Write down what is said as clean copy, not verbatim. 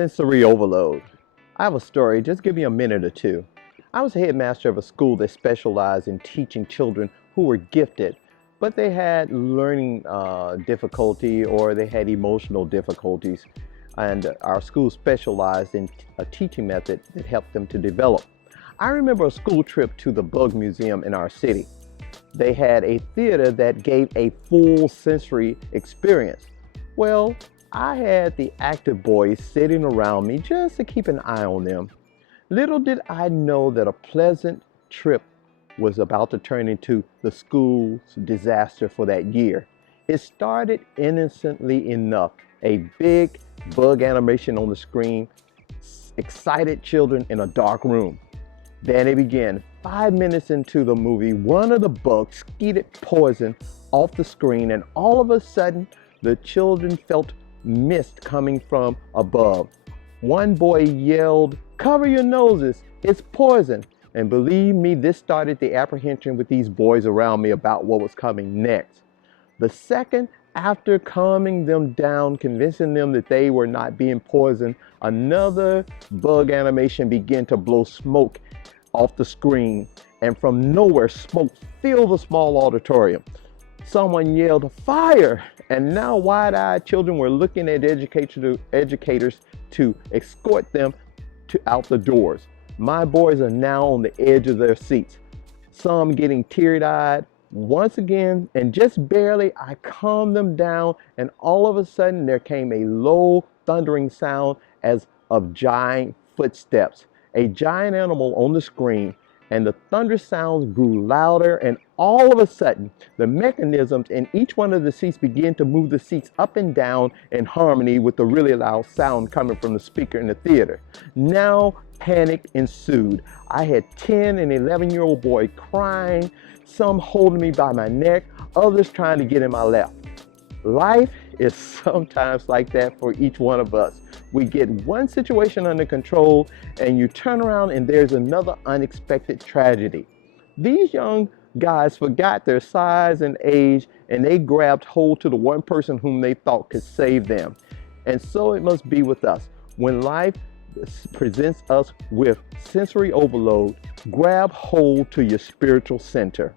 Sensory overload. I have a story, just give me a minute or two. I was a headmaster of a school that specialized in teaching children who were gifted, but they had learning difficulty or they had emotional difficulties. And our school specialized in a teaching method that helped them to develop. I remember a school trip to the Bug Museum in our city. They had a theater that gave a full sensory experience. Well, I had the active boys sitting around me just to keep an eye on them. Little did I know that a pleasant trip was about to turn into the school's disaster for that year. It started innocently enough. A big bug animation on the screen, excited children in a dark room. Then it began. 5 minutes into the movie, one of the bugs skeeted poison off the screen, and all of a sudden, the children felt mist coming from above. One boy yelled, "Cover your noses, it's poison." And believe me, this started the apprehension with these boys around me about what was coming next. The second, after calming them down, convincing them that they were not being poisoned, another bug animation began to blow smoke off the screen, and from nowhere, smoke filled the small auditorium. Someone yelled, "Fire!" And now wide-eyed children were looking at educators to escort them out the doors. My boys are now on the edge of their seats, some getting teary-eyed. Once again, and just barely, I calmed them down, and all of a sudden there came a low thundering sound as of giant footsteps. A giant animal on the screen, and the thunder sounds grew louder, and all of a sudden the mechanisms in each one of the seats began to move the seats up and down in harmony with the really loud sound coming from the speaker in the theater. Now panic ensued. I had 10 and 11-year-old boys crying, some holding me by my neck, others trying to get in my lap. Life is sometimes like that for each one of us. We get one situation under control and you turn around and there's another unexpected tragedy. These young guys forgot their size and age, and they grabbed hold to the one person whom they thought could save them. And so it must be with us. When life presents us with sensory overload, grab hold to your spiritual center.